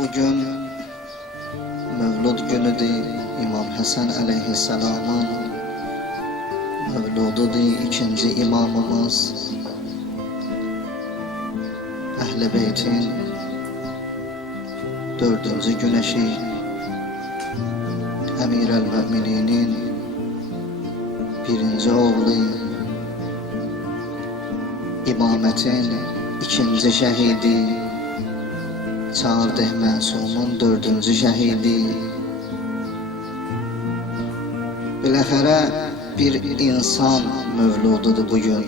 Bugün Mevlud günüdür. İmam Hasan aleyhisselamın mevlududur. İkinci imamımız Ehl-i Beyt'in dördüncü güneşi Emir el-Mümininin birinci oğlu, imametin ikinci şehidi, Çağırdeh Mənsumun dördüncü şehidi. Biləxərə bir insan mövlududur bugün.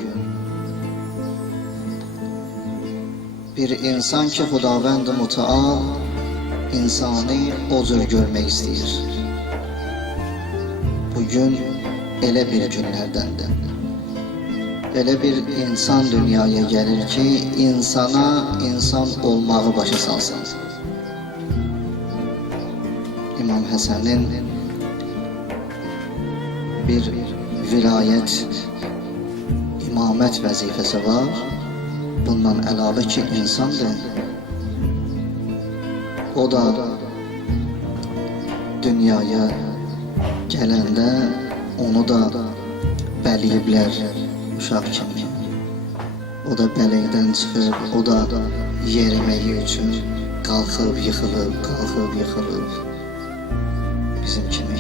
Bir insan ki Xudavənd-i Müteal insanı o cür görmək istəyir. Bugün elə bir günlərdəndir. Elə bir insan dünyaya gəlir ki, insana insan olmağı başa salsın. İmam Həsənin bir vilayət, imamət vəzifəsi var. Bundan əlavə ki, insandır. O da dünyaya gələndə onu da bəliyiblər uşaq kimi. O da bələkdən çıxıb, o da yeriməyi üçün qalxıb, yıxılıb, qalxıb, yıxılıb. Bizim kimi.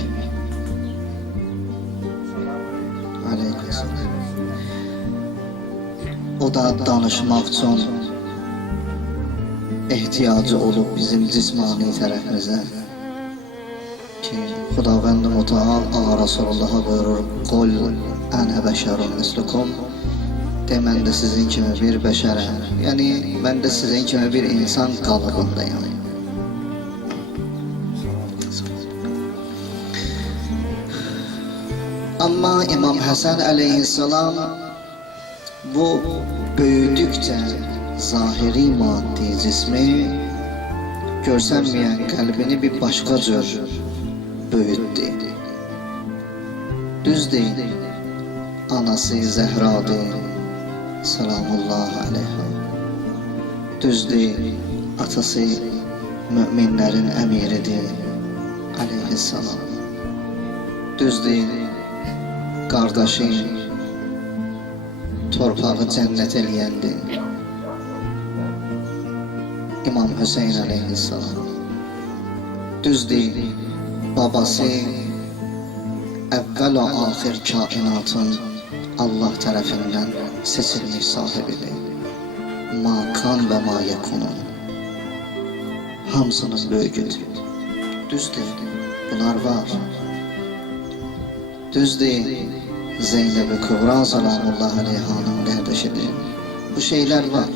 Aleykümselam. O da danışmaq üçün ehtiyacı olub bizim cismani tərəfimizə ki, Xudavənd-i Müteal Ağa Rasulullah'a buyurur: "Qul ənə bəşərun mislukum." De, mən də sizin kimi bir bəşərəm. Yəni, mən də sizin kimi bir insan qalıqındayım. Amma İmam Hasan aleyhisselam bu böyüdükçe zahiri maddi cismi görsənməyən qəlbini bir başqa cür böyüttü. Düzdür, anası Zəhradır, salamullah aleyha. Düzdür, atası müminlərin əmiridir, aleyhissalam. Düzdür, qardaşı torpağı cənnət eləyəndir, İmam Hüseyin aleyhissalam. Düzdür, babası əvvəl və axir kainatın Allah tərəfindən seçilmiş sahibidir. Ma kan və ma yekunun hamısının böyüdür. Düzdür, bunlar var. Düzdür, Zeynəb-i Kübra salamullah aleyhanın qardaşıdır. Bu şeyler var.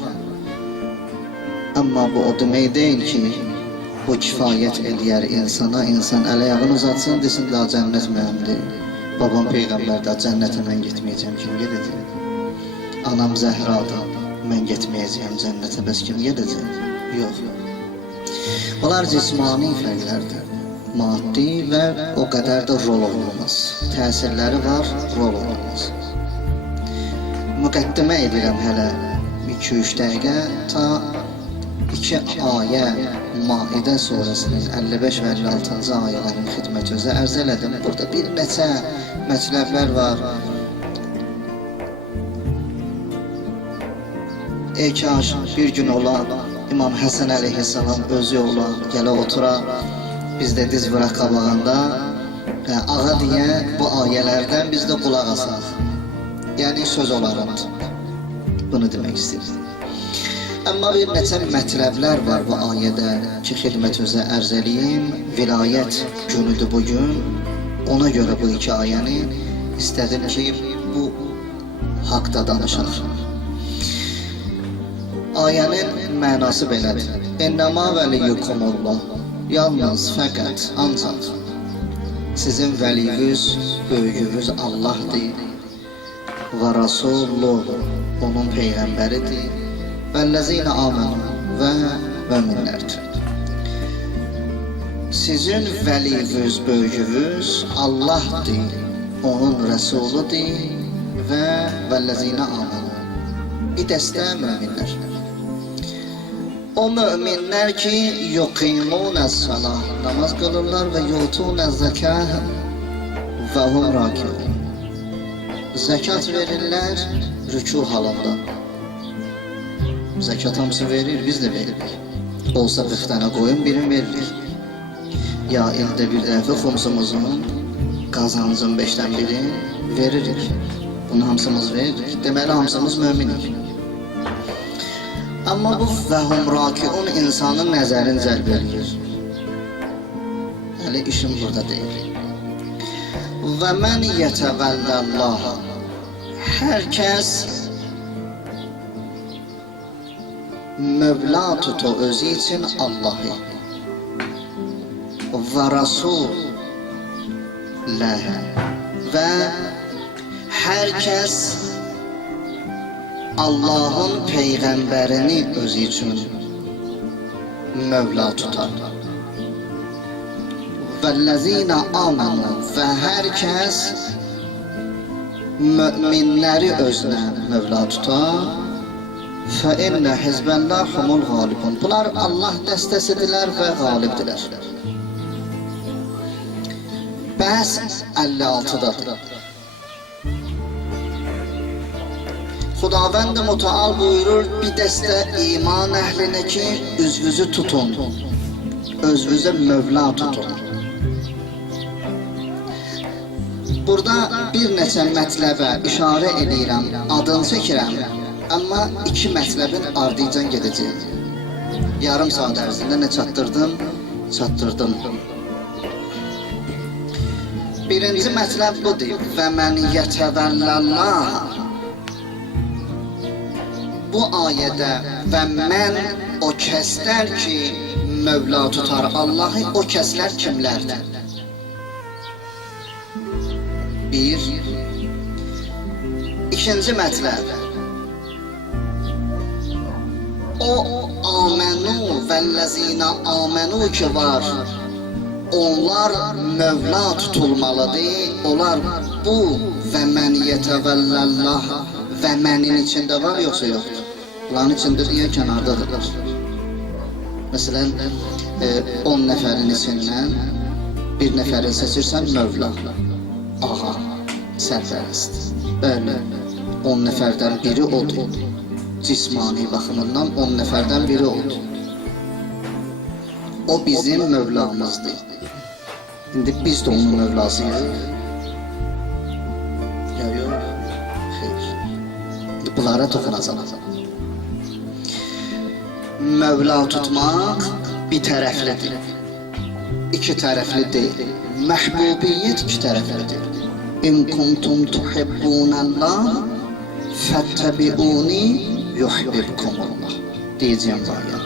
Amma bu o demək deyil ki, bu kifayət eləyər insana, insan əl-ayağını uzatsın, desin daha cənnət mühümdür. Babam Peyğəmbər də cənnətə mən getməyəcəm, kim gedəcək? Anam Zəhradır, mən getməyəcəm cənnətə, bəs kim gedəcək? Yox. Bunlar cismani fərqlərdir. Maddi və o qədər də rol olmaz. Təsirləri var, rol olmaz. Müqəddimə edirəm hələ 2-3 dəqiqə ta 2 ayə Maidə surəsinin 55 və 56-cı ayələrin xidmət özə ərz elədim. Burada bir neçə mətləblər var. Ey kaş bir gün ola, İmam Hasan aleyhisselam özü ola, gələ otura, biz də diz vuraq qabağında və ağa deyə bu ayələrdən biz də qulaq asaq. Yəni söz olaraq bunu demək istəyirdim. Amma bir neçə mətləblər var bu ayədə ki, xidmət özə ərz eləyim. Vilayət günüdür bugün. Ona görə bu iki ayəni istədim ki, bu haqda danışaq. Ayənin mənası belədir. İnnəmə vəliyyukumullah. Yalnız, fəqət, ancaq sizin vəliyiniz, böyüyünüz Allahdır və Rasulullah onun peyğəmbəridir. Vəllezine amenu və müminlərdir. Sizin vəliyiniz, böyüyünüz Allahdır, onun Rəsuludur və vəllezine amenu. Bir dəstə müminlər. O müminler ki yuqimûne salah, namaz kılırlar ve yutûne zekâh ve hum râkiûn. Zekat verirler rükû halında. Zekat hamısı verir, biz de veririk. Olsa 40 tane koyun birini veririk. Ya ilde bir dəfə xumsumuzun, qazancın 5'ten birini veririk. Bunu hamısımız veririk. Deməli hamısımız müminik. Amma bu vəhum rakiun insanın nəzərini cəlb edir. Hələ işim burada deyil. Və mən yetəvəlləllah, hər kəs Mövla tutu özü için Allah'ı ve Resul'le ve herkes Allah'ın peygamberini özü için Mövla tutar. Vellezine amenu ve herkes müminleri özüne Mövla tutar. فَاِنَّ حِزْبَ اللّٰهِ هُمُ الْغَالِبُونَ. Bunlar Allah dəstəsidirlər və qalibdirlər. Bəhs 56'dadır. Xudavənd Müteal buyurur, bir dəstə iman əhlinə ki, özünüzü tutun, özünüzə Mövla tutun. Burada bir neçə mətləbə işarə edirəm, adını çəkirəm. Ama iki mətləbin ardıcan gedəcəyim. Yarım saat ərzində nə çatdırdım? Çatdırdım. Birinci mətləb budur. Və mən yetəvəllallah. Bu ayədə və mən o kəslər ki Mövla tutar Allah'ı, o kəslər kimlərdir? Bir. İkinci mətləb. O amenu vellezine amenu ki var, onlar Mövla tutulmalıdır. Onlar bu ve men yetevəllallah ve menin içinde var yoksa yoktur. Bunların içinde diye kenardadırlar. Mesela 10 nəfərin içindən bir nəfəri seçirsən Mövla, ağa, sərpərəst. Bəli, 10 nəfərdən biri odur. Cismani bakımından 10 nəfərdən biri oldu. O bizim Mövlamızdır. İndi biz de onun Mövlasıyıq. Ya yok, xeyr. İndi bunlara toxunacaq. Mövla tutmaq bir tərəflidir. İki tərəfli deyil. Məhbubiyyət iki tərəflidir. İn kuntum tuhibbunallah fəttəbiuni yuhibbukumullah diyeceğimaya.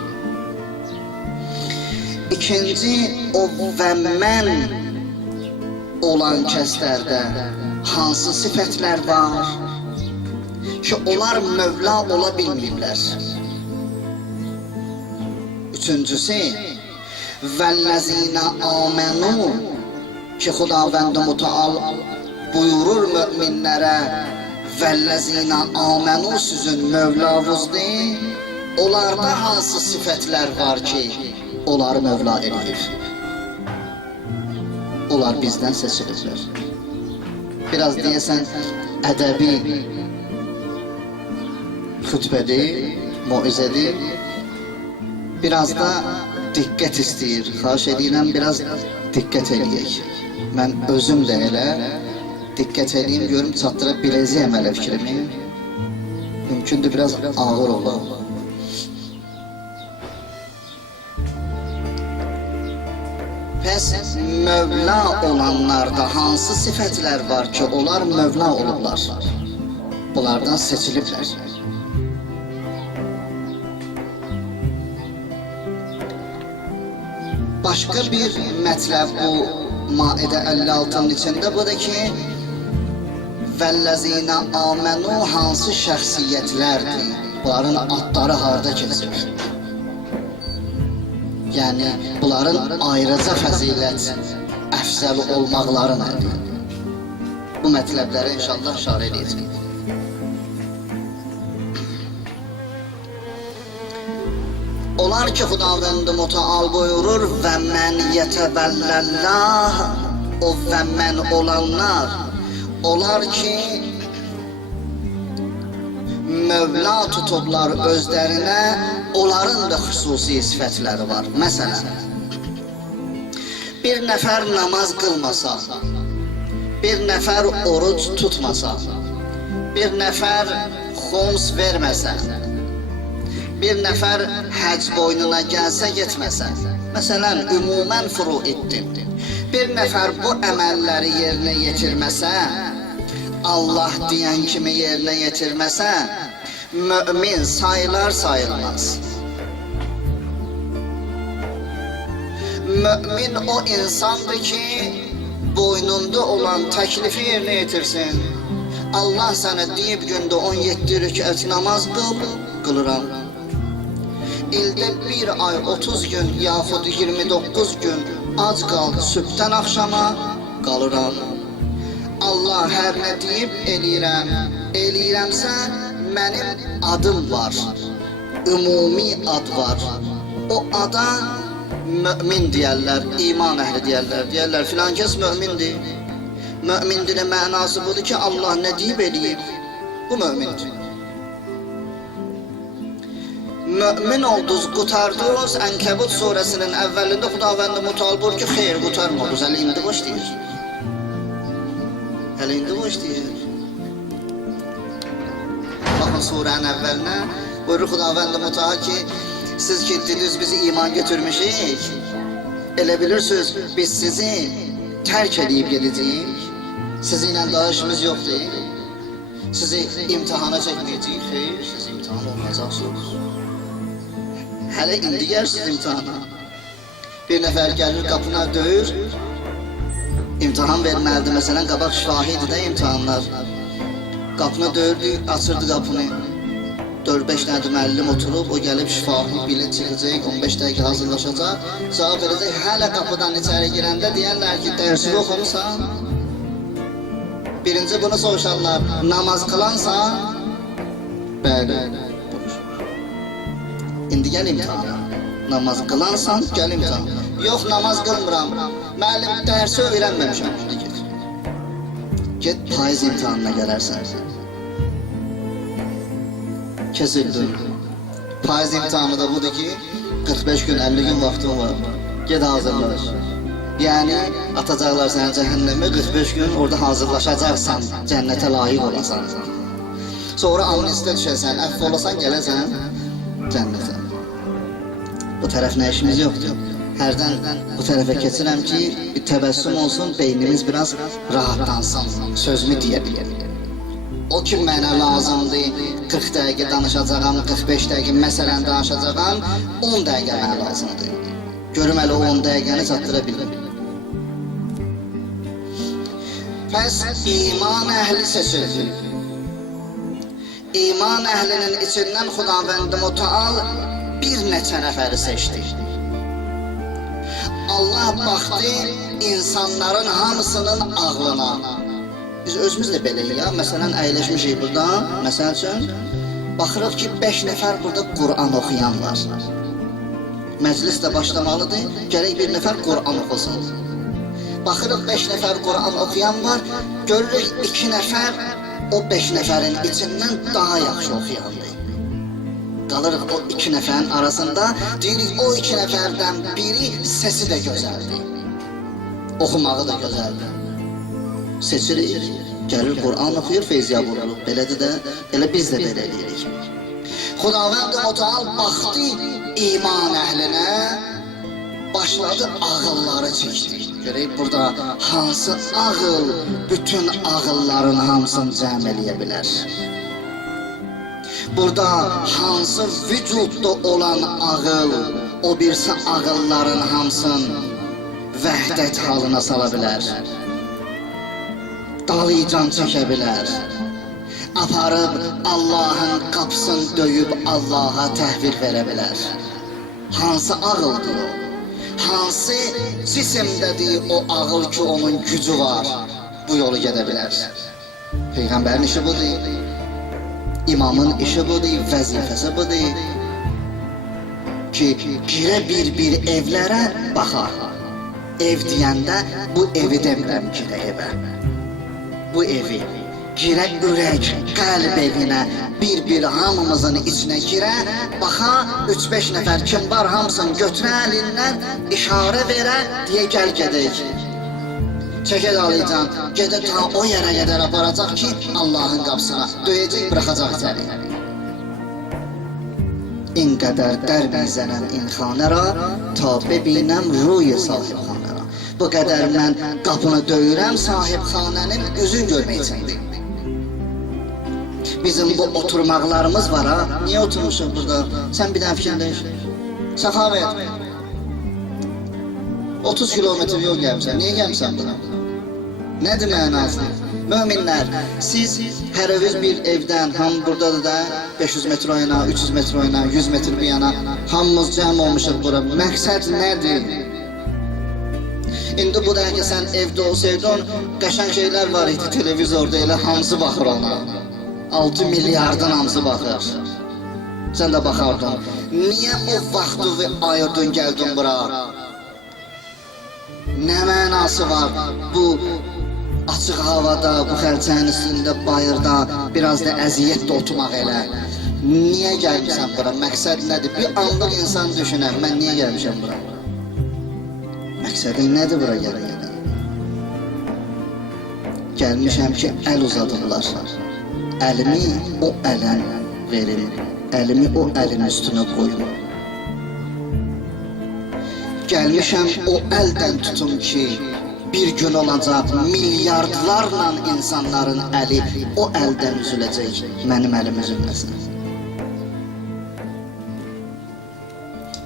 İkinci, o və mən olan kəslərdə hansı sifətlər var ki onlar Mövla ola bilmirlər. Üçüncüsü, vellezine amenu ki Xudavənd Müteal buyurur müminlərə, vellezine amenu sizin Mövlavuzdur. Onlarda hansı sifətlər var ki onları Mövla edir? Onlar bizdən seçilirlər. Biraz deyəsən ədəbi xütbədir, moizədir. Biraz da diqqət istəyir. Xahiş edirəm, biraz diqqət eləyək. Mən özüm də elə diqqət edeyim, görüm çatdıra biləcəyəm elə fikrimi. Mümkündür biraz ağır ola. Pəs Mövla olanlarda hansı sifətlər var ki, onlar Mövla olublar? Bunlardan seçiliblər. Başqa bir mətləb bu Maidə 56'nın içində budur ki, vellezine amenu hansı şəxsiyyətlərdir? Bunların adları harda keçir? Yəni bunların ayrıca fəzilət, əfzəl olmaqları nədir? Bu mətləblərə inşallah işarə edəcək. Onlar ki Xudavənd Mütəal buyurur və mən yetəvəlləllah, o və mən olanlar, onlar ki Mövla tutublar özlərinə, onların da xüsusi sifətləri var. Məsələn, bir nəfər namaz qılmasa, bir nəfər oruc tutmasa, bir nəfər xums verməsə, bir nəfər həc boynuna gəlsə getməsə, məsələn, ümumən furu etdim. Bir nəfər bu əməlləri yerinə yetirməsə, Allah deyən kimi yerinə yetirməsə, mümin sayılar sayılmaz. Mümin o insandır ki, boynunda olan təklifi yerinə yetirsin. Allah sənə deyib gündə 17 rükət namaz qılıram. İldə bir ay 30 gün yaxud 29 gün ac qal sübhdən axşama qalıram. Allah hər nə deyib eləyirəmsə mənim adım var, ümumi ad var. O ada mümin deyərlər, iman əhli deyərlər, filan kəs mümindir. Mümindir mənası budur ki, Allah nə deyib eləyib, bu mümindir. Mümin oldunuz, qutardınız. Ənkəbut surəsinin əvvəlində Xudavənd Mütəal buyurur ki, xeyr, qurtarmadınız, hələ indi başlayır. Hələ indi başlayır. Baxın surənin əvvəlinə, buyurur Xudavənd Mütəal ki, siz gittiniz, bizi iman götürmüşük. Elə bilirsiniz, biz sizi tərk edib gedəcəyik. Sizinlə daha işimiz yoxdur. Sizi imtihana çəkməyəcəyik. Xeyr, siz imtihan olmayacaqsınız. Hələ indi gərsiniz imtihana. Bir nəfər gəlir, qapına döyür. İmtihan verməlidir. Məsələn, qabaq şahid də imtihanlar. Qapına döyürdü, açırdı qapını. 4-5 dənə müəllim oturub, o gəlib şifahi bilet çıxacaq, 15 dəqiqə hazırlaşacaq. Cavab verəcək, hələ qapıdan içəri girəndə deyərlər ki, dərsi oxumusan. Birinci bunu soruşarlar, namaz qılansan? Bəli. İndi gəl imtihana. Namaz qılansan, gəl imtihana. Yox, namaz qılmıram. Müəllim, dərsi öyrənməmişəm. Get, payız imtihanına gələrsən. Kesildi. Payız imtihanı da budur ki, 45 gün, 50 gün vaxtın var. Ged hazırlaş. Yəni, atacaqlar səni cəhənnəmə, 45 gün orada hazırlaşacaqsan, cənnətə layiq olasan. Sonra amnistə düşəsən, əff olasan, gələsən cənnətə. Bu tərəf nə işimiz yoxdur. Hərdən bu tərəfə keçirəm ki, bir təbəssüm olsun, beynimiz biraz rahatlansın, sözümü deyə biləlim. O ki mənə lazımdır, 40 dəqiqə danışacağam, 45 dəqiqə məsələn danışacağam, 10 dəqiqə mənə lazımdır. Görüm hələ o 10 dəqiqəni çatdıra bilməm. Pəs iman əhli seçildi. İman əhlinin içindən Xudavənd Mütəal bir neçə nəfəri seçdi. Allah baxdı insanların hamısının ağlına. Biz özümüz də beləyik ya, məsələn əyləşmişik burada, məsəl üçün, baxırıq ki 5 nəfər burada Qur'an oxuyan var. Məclis də başlamalıdır, gərək bir nəfər Qur'an oxusun. Baxırıq 5 nəfər Qur'an oxuyan var, görürük 2 nəfər o 5 nəfərin içindən daha yaxşı oxuyandır. Qalırıq o 2 nəfərin arasında, deyirik o 2 nəfərdən biri sesi də gözəldir, oxumağı da gözəldir. Seçirik, gəlir Qur'an oxuyur, feyziyyab olur. Belədir də, elə biz də belə eləyirik. Xudavənd Mütəal baxdı iman əhlinə, başladı ağılları çəkdi. Görək burada hansı ağıl bütün ağılların hamısını cəm eləyə bilər. Burada hansı vücudda olan ağıl o birisi ağılların hamısını vəhdət halına sala bilər. Dalıcan çəkə bilər. Aparıb Allahın qapısını döyüb Allaha təhvil verə bilər. Hansı ağıldır o? Hansı cisimdədir o ağıl ki onun gücü var, bu yolu gedə bilər? Peyğəmbərin işi budur, imamın işi budur, vəzifəsi budur. ki girə bir evlərə baxar. Ev deyəndə bu evi demirəm girə evə. Bu evi girə ürək, qəlb evinə bir hamımızın içinə girə, baxa 3-5 nəfər kim var hamısını götürə əlindən, işarə verə, deyə gəl gedək. Çəkə dalaycan, gedə ta o yerə qədər aparacaq ki, Allahın qapısına döyəcək, bıraxacaq içəri. İn qədər dərbi zənən inxanəra, ta bebinəm ruy sahibxanəra. Bu qədər mən qapını döyürəm, sahibxanənin üzün görmək içindir. Bizim bu oturmaqlarımız var ha, niyə oturmuşuq burada? Sən bir dənə fikirləş. Səxavət. 30 kilometr yol gəlmişsən, niyə gəlmişsən buna? Nədir mənası? Möminlər, siz hər övrüz bir evdən, ham buradadır da 500 metr o yana, 300 metr o yana, 100 metr bu yana, hamımız cəm olmuşuq bura. Məqsəd nədir? İndi bu dəqiqə sən evdə olsaydın, qəşəng şeylər var idi televizorda, elə hamısı baxır ona. 6 milyardan hamısı baxır. Sən də baxardın. Niyə o vaxtı ayırdın, gəldin bura? Nə mənası var bu açıq havada, bu xərçəyin üstündə, bayırda, biraz da əziyyətlə oturmaq elə? Niyə gəlmişəm bura? Məqsəd nədir? Bir anlıq insan düşünər, mən niyə gəlmişəm bura? Məqsədin nədir bura gəlməkdə? Gəlmişəm ki, əl uzadıblar. Əlimi o ələn verin, əlimi o əlin üstünə qoyun. Gəlmişəm o əldən tutun ki, bir gün olacaq milyardlarla insanların əli o əldən üzüləcək, mənim əlim üzülməsin.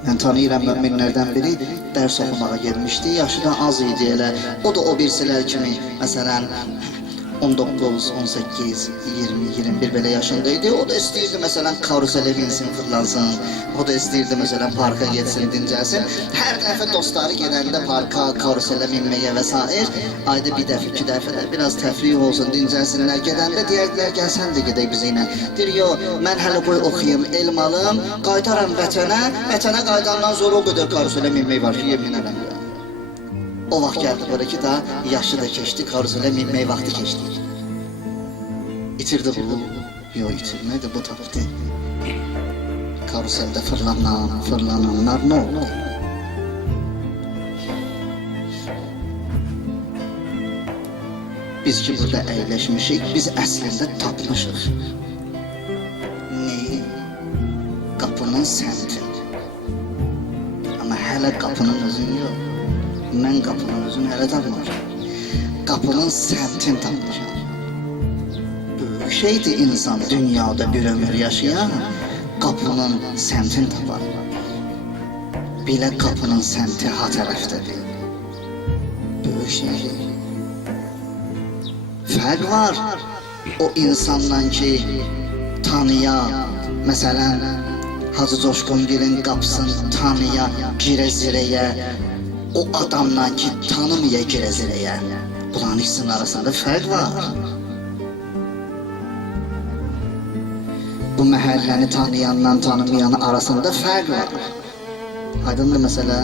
Mən tanıyıram möminlərdən biri dərs oxumağa gelmişdi, yaşı da az idi elə. O da o birsilər kimi, məsələn, 19, 18, 20, 21 belə yaşındaydı. O da istəyirdi məsələn karuselə binsin, fırlansın. O da istəyirdi məsələn parka getsin, dincəlsin. Hər dəfə dostları gedəndə parka, karuselə binməyə və s. ayda bir dəfə, 2 dəfə də biraz təfrih olsun, dincəlsinlər. Gedəndə deyərdilər, gəl sən də gedək bizimlə. Deyir, yo, mən hələ qoy oxuyum, elm alım, qaytaram vətənə qaydandan sonra o qədər karuselə binmək var ki, yeminərəm. O vaxt gəldi bura ki, da yaşı da keçdi, karuselə minmək vaxtı keçdi. İtirdi bu. Yox, itirmədi, bu tapdı. Karuseldə fırlananlar nə oldu? Biz ki burada əyləşmişik, biz əslində tapmışıq. Neyi? Qapının səmtin. Amma hələ qapının özün yox. Mən qapının özünü hələ tapmamışam. Qapının səmtin tapmışam. Böyük şeydir insan dünyada bir ömür yaşayan, qapının səmtin tapar. Belə qapının səmti ha tərəfdədir. Böyük şeydir. Fərq var o insandan ki, tanıya, məsələn, Hacı Coşqungilin qapısını tanıya, girə zirəyə, o adamla ki, tanımaya girə zirəyə. Bunların ikisinin arasında fərq var. Bu məhəlləni tanıyanla tanımayan arasında fərq var. Aydındır məsələ?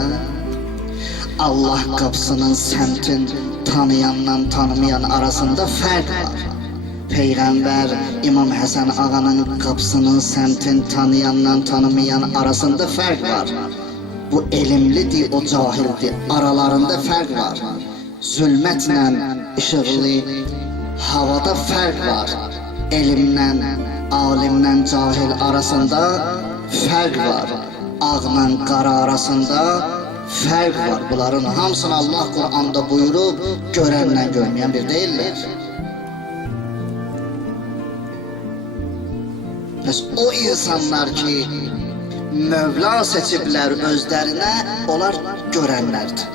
Allah qapısının səmtin tanıyanla tanımayan arasında fərq var. Peyğəmbər İmam Həsən ağanın qapısının səmtin tanıyanla tanımayan arasında fərq var. Bu elmlidir, o cahildir. Aralarında fərq var. Zülmətlə işıqlı havada fərq var. Elmlə, alimlə cahil arasında fərq var. Ağla qara arasında fərq var. Bunların hamısını Allah Qur'anda buyurub, görənlə görməyən bir deyirlər. Bəs o insanlar ki, Mövla seçiblər özlərinə, onlar görənlərdir.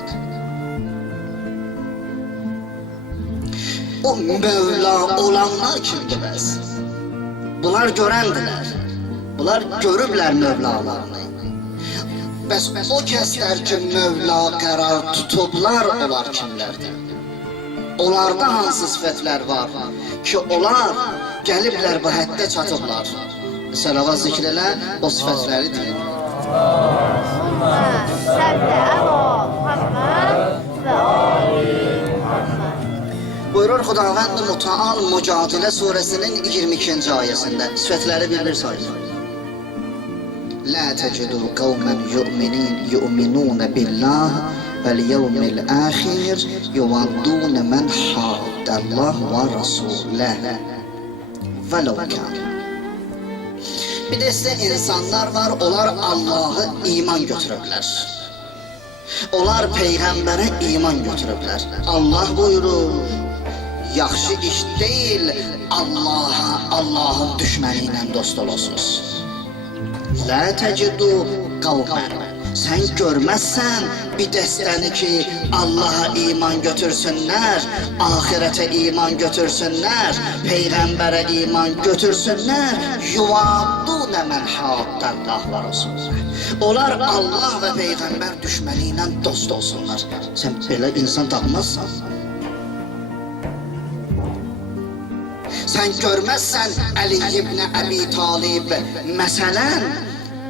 O Mövla olanlar kimdir bəs? Bunlar görəndilər. Bunlar görüblər Mövlalarını. Bəs o kəslər ki, Mövla qərar tutublar, onlar kimlərdir? Onlarda hansı sifətlər var ki, onlar gəliblər bu həddə çatıblar? Sələvat zikr elə, o sifətləri deyil. Salli ala Muhammed ve ali Muhammed. Buyurur Xudavənd Müteal Mücadilə suresinin 22. ayəsində. Sifətləri bir sayılır. La tecidu qavmen yu'minun billah vel yevmil ahir yuvaddun men haddallah ve rasulah velev kan. Bir de size insanlar var, onlar Allah'ı iman götürürler. Onlar Peyğəmbərə iman götürürler. Allah buyurur, yaxşı iş değil Allah'ın düşmeniyle dost olasınız. La tecidu qavmen. Sen görmezsen bir desteni ki Allah'a iman götürsünler, ahirete iman götürsünler, Peyğəmbərə iman götürsünler, yuvaddune men haddallah ve Resulullah. Onlar Allah ve Peyğəmbər düşmeniyle dost olsunlar. Sen böyle insan tapmazsan. Sen görmezsen Ali ibn Abi Talib meselen,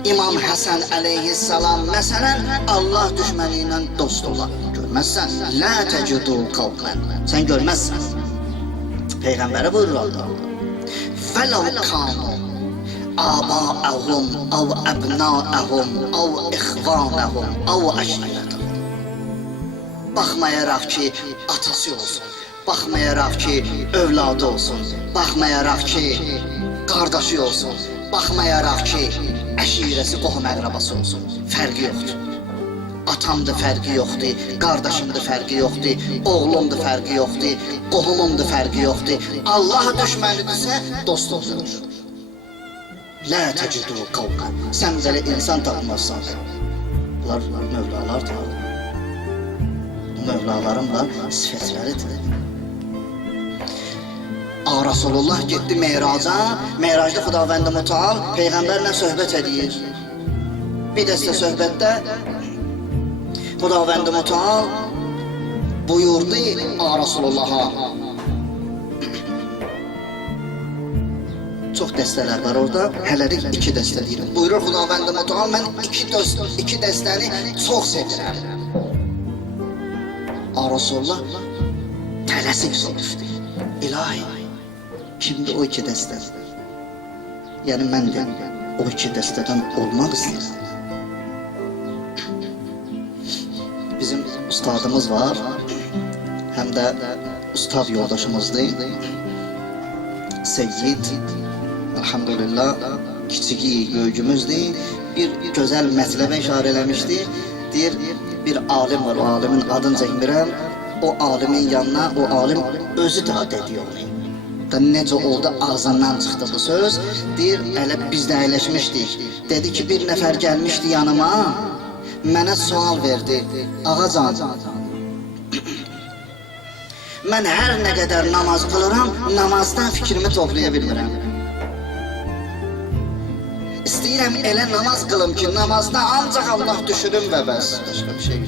İmam Hasan aleyhisselam meselen Allah düşmeniyle dost olar. Görmezsen la tecidu kavmen. Sen görmezsen. Peyğəmbərə buyurur Allah. Felev kanu abâehum av ebnâehum av ihvânehum av aşiretehum. Baxmayaraq ki atası olsun, baxmayaraq ki övladı olsun, baxmayaraq ki qardaşı olsun, baxmayaraq ki əşirəsi, qohum əqrabası olsun. Fərqi yoxdur. Atamdır, fərqi yoxdur. Qardaşımdır, fərqi yoxdur. Oğlumdur, fərqi yoxdur. Qohumumdur, fərqi yoxdur. Allah düşmənidirsə dost olur. La tecidu qavqan. Sən belə insan tapmazsan. Bunlar mövlalardır. Mövlaların da sifətləridir. Rasulullah getdi Meyraca, Meyracda Xudavənd Müteal Peyğəmbərlə söhbət edir. Bir dəstə söhbətdə Xudavənd Müteal buyurdu Rasulullah'a. Çox dəstələr var orada, hələlik 2 dəstə deyirəm. Buyurur Xudavənd Müteal, mən 2 dəstəni çox sevirəm. Rasulullah tələsik soruşdu. İlahi, kimdir o 2 dəstə? Yəni mən də o 2 dəstədən olmaq istəyirəm. Bizim ustadımız var, həm də ustad yoldaşımızdır. Seyyid, elhamdülillah, kiçigi böyücümüzdür. Bir gözəl mətləbə işarə eləmişdir. Deyir, bir alim var, o alimin adını çəkmirəm. O alimin yanına, o alim özü də dedi onu. Da necə oldu ağzından çıxdı bu söz. Deyir, elə biz də əyləşmişdik. Dedi ki, bir nəfər gəlmişdi yanıma, mənə sual verdi. Ağacan, mən hər nə qədər namaz qılıram, namazdan fikrimi toplaya bilmirəm. İstəyirəm elə namaz qılım ki, namazda ancaq Allah düşünüm və bəs. Başqa bir şey.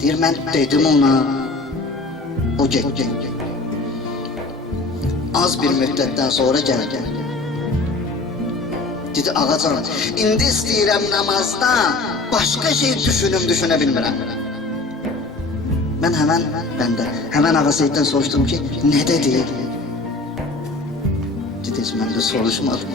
Deyir, mən dedim ona, o getdi. Az bir müddətdən sonra gəldi. Dedi, ağacan, indi istəyirəm namazda başqa şey düşünə bilmirəm. Mən həmən Ağa Seyiddən soruşdum ki, nə dedi? Dedi, mən də soruşmadım.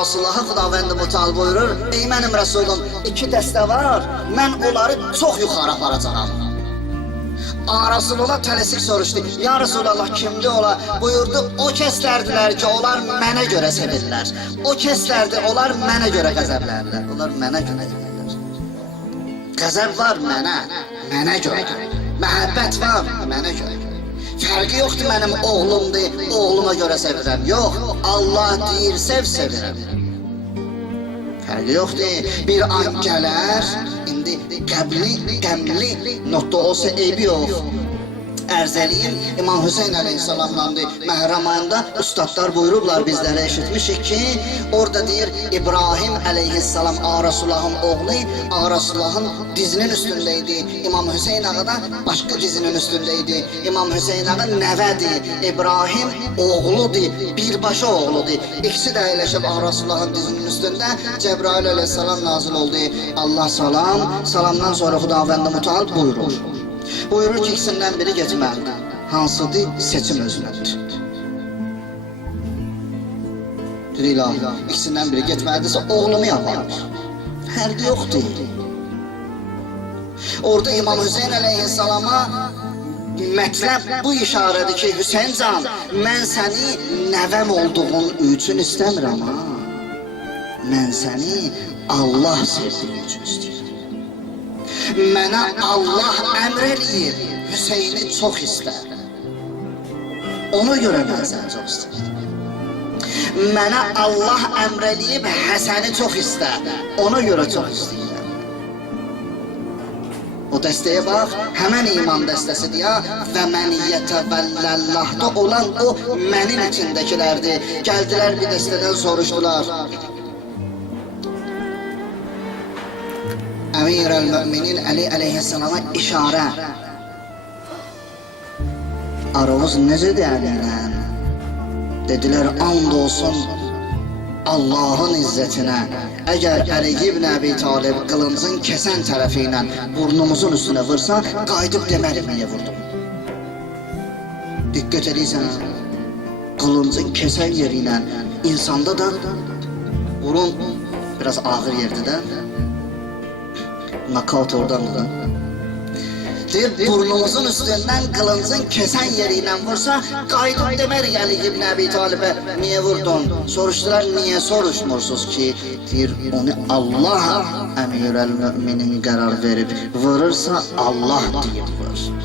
Rasulullah'a Xudavənd Müteal buyurur, ey mənim Rəsulum, 2 dəstə var, mən onları çox yuxarı aparacağam. Rasulullah tələsik soruşdu, ya Resulullah kimdir ola? Buyurdu, o kəslərdilər ki, onlar mənə görə sevirlər. O kəslərdir, onlar mənə görə qəzəblərlər. Onlar mənə görə edirlər. Qəzəb var mənə görə. Məhəbbət var mənə görə. Fərqi yoxdur mənim oğlumdur, oğluma görə sevirəm. Yox, Allah deyir, sevirəm. Fərqi yoxdur, bir an gələr, indi qəmli, notda olsa eybi yox. ərz eləyim. İmam Hüseyin əleyhissalamlandı məhramayında ustadlar buyurublar bizlərə eşitmişik ki, orada deyir İbrahim əleyhissalam Ağrasullahın oğlu, Ağrasullahın dizinin üstündeydi. İmam Hüseyin ağa da başqa dizinin üstündeydi. İmam Hüseyin ağa nəvədir, İbrahim oğludur, birbaşa oğludur. İkisi də əyləşib Ağrasullahın dizinin üstündə. Cəbrail əleyhissalam nazil oldu. Allah salam, salamdan sonra Xudavənd Mütəal buyurur. Buyurur ki, ikisindən biri getməlidir. Hansıdır? Seçim özünədir. Deyir ilahi, ikisindən biri getməlidirsə oğlumu yaparır. Fərqi yoxdur. Orada İmam Hüseyin əleyhissalama mətləb bu işarədir ki, Hüseyin can, mən səni nəvəm olduğun üçün istəmirəm ha. Mən səni Allah sevdiyi üçün istəyirəm. Mənə Allah əmr eləyir, Hüseyni çox istər. Ona görə mən səni çox istəyirəm. Mənə Allah əmr eləyib Həsəni çox istər. Ona görə çox istəyirəm. O dəstəyə bax, həmən iman dəstəsidir ya. Və mən yətəvəlləlləhdə olan o mənim içindəkilərdir. Gəldilər bir dəstədən soruşdular. Əmir-əl-Müminin Əli əleyhissalama işarə. Aravuz necədir əlinlə? Dedilər, and olsun Allahın izzətinə. Əgər Əli ibn Əbi Talib qılıncın kəsən tərəfi ilə burnumuzun üstünə vursa, qayıdıb demərik niyə vurdum. Diqqət edirsən, qılıncın kəsən yeri ilə insanda da burun biraz ağır yerdir də. Knockout oradandır da. Deyir, burnumuzun üstündən qılıncın kəsən yeri ilə vursa, qayıdıb demərik Əli ibn Əbi Talibə niyə vurdun? Soruşdular, niyə soruşmursuz ki? Deyir, onu Allah Əmir-əl-Müminin qərar verib, vurursa Allah deyib vur.